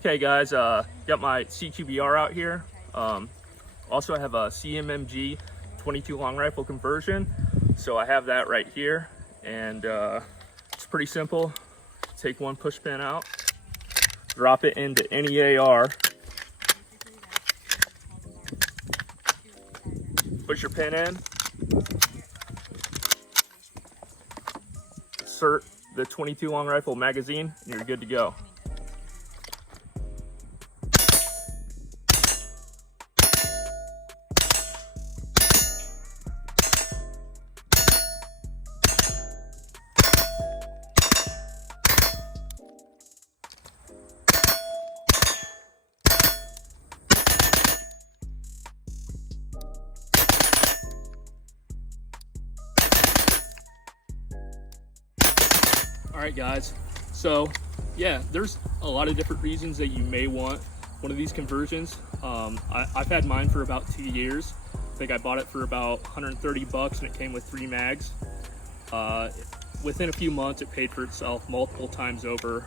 Okay guys, got my CQBR out here. Also I have a CMMG 22 long rifle conversion. So I have that right here, and it's pretty simple. Take one push pin out, drop it into any AR, push your pin in, insert the 22 long rifle magazine, and you're good to go. All right guys, so yeah, there's a lot of different reasons that you may want one of these conversions. I've had mine for about 2 years. I think I bought it for about 130 bucks and it came with 3 mags. Within a few months it paid for itself multiple times over.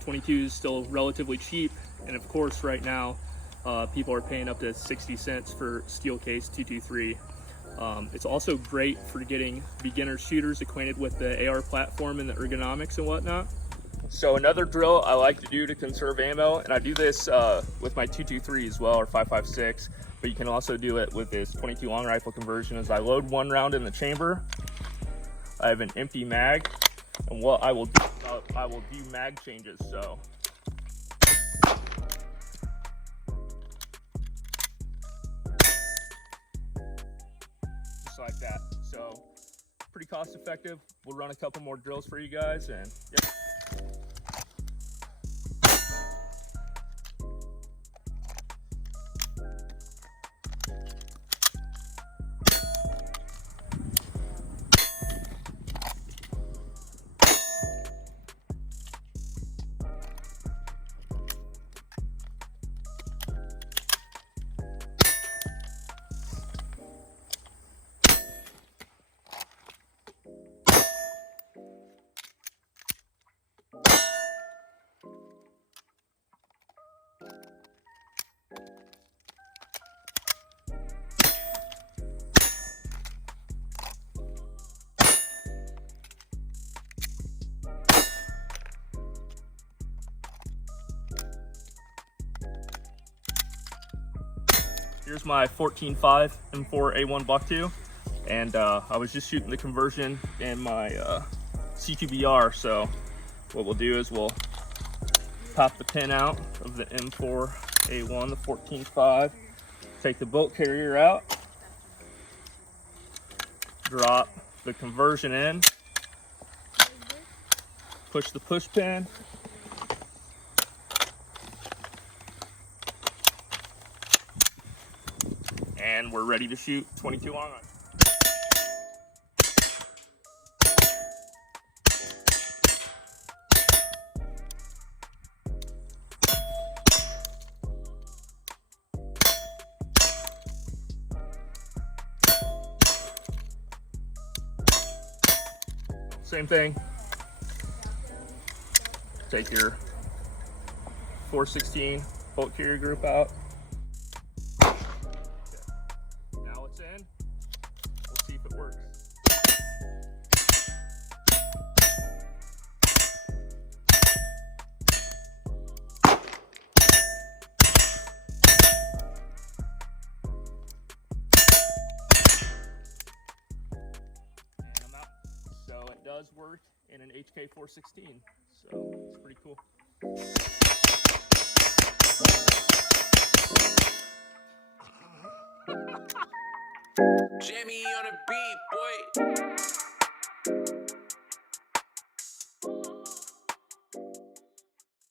22 is still relatively cheap, and of course right now people are paying up to 60 cents for steel case 223. It's also great for getting beginner shooters acquainted with the AR platform and the ergonomics and whatnot. So another drill I like to do to conserve ammo, and I do this with my 223 as well, or 5.56, but you can also do it with this 22 long rifle conversion, is I load 1 round in the chamber. I have an empty mag, and what I will do, I will do mag changes. So like that. So pretty cost effective. We'll run a couple more drills for you guys, and yep. Here's my 14.5 M4A1 Block II, and I was just shooting the conversion in my CQBR. So what we'll do is we'll pop the pin out of the M4A1, the 14.5, take the bolt carrier out, drop the conversion in, push the push pin, and we're ready to shoot 22 long rifle. Same thing. Take your 416 bolt carrier group out. Now it's in. We'll see if it works. And I'm out. So it does work in an HK 416. So it's pretty cool. Jamie on a beat, boy.